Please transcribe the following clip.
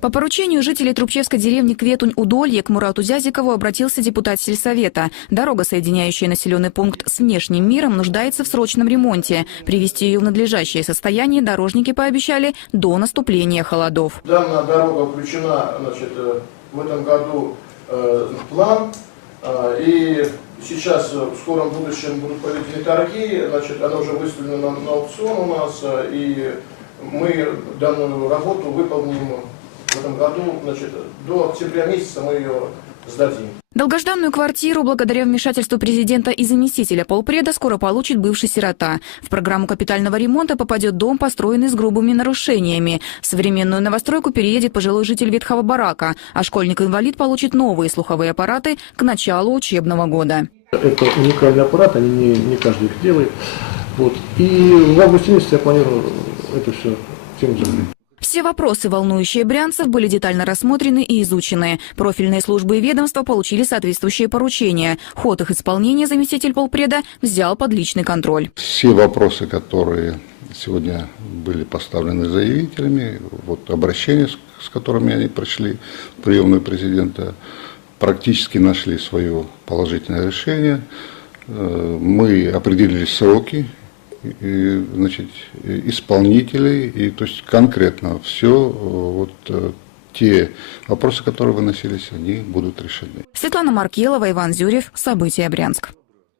По поручению жителей Трубчевской деревни Кветунь-Удолье к Мурату Зязикову обратился депутат сельсовета. Дорога, соединяющая населенный пункт с внешним миром, нуждается в срочном ремонте. Привести ее в надлежащее состояние дорожники пообещали до наступления холодов. Данная дорога включена, значит, в этом году в план. И сейчас в скором будущем будут проведены торги. Значит, она уже выставлена на аукцион у нас. И мы данную работу выполним в этом году, значит, до октября месяца мы ее сдадим. Долгожданную квартиру, благодаря вмешательству президента и заместителя полпреда, скоро получит бывший сирота. В программу капитального ремонта попадет дом, построенный с грубыми нарушениями. В современную новостройку переедет пожилой житель ветхого барака, а школьник-инвалид получит новые слуховые аппараты к началу учебного года. Это уникальный аппарат, они не каждый их делает. Вот. И в августе месяце я планирую это все всем закрыть. Все вопросы, волнующие брянцев, были детально рассмотрены и изучены. Профильные службы и ведомства получили соответствующие поручения. Ход их исполнения заместитель полпреда взял под личный контроль. Все вопросы, которые сегодня были поставлены заявителями, вот обращения, с которыми они пришли в приемную президента, практически нашли свое положительное решение. Мы определили сроки, и, значит, исполнителей, и то есть конкретно все вот те вопросы, которые выносились, они будут решены. Светлана Маркелова, Иван Зюрев. События Брянск.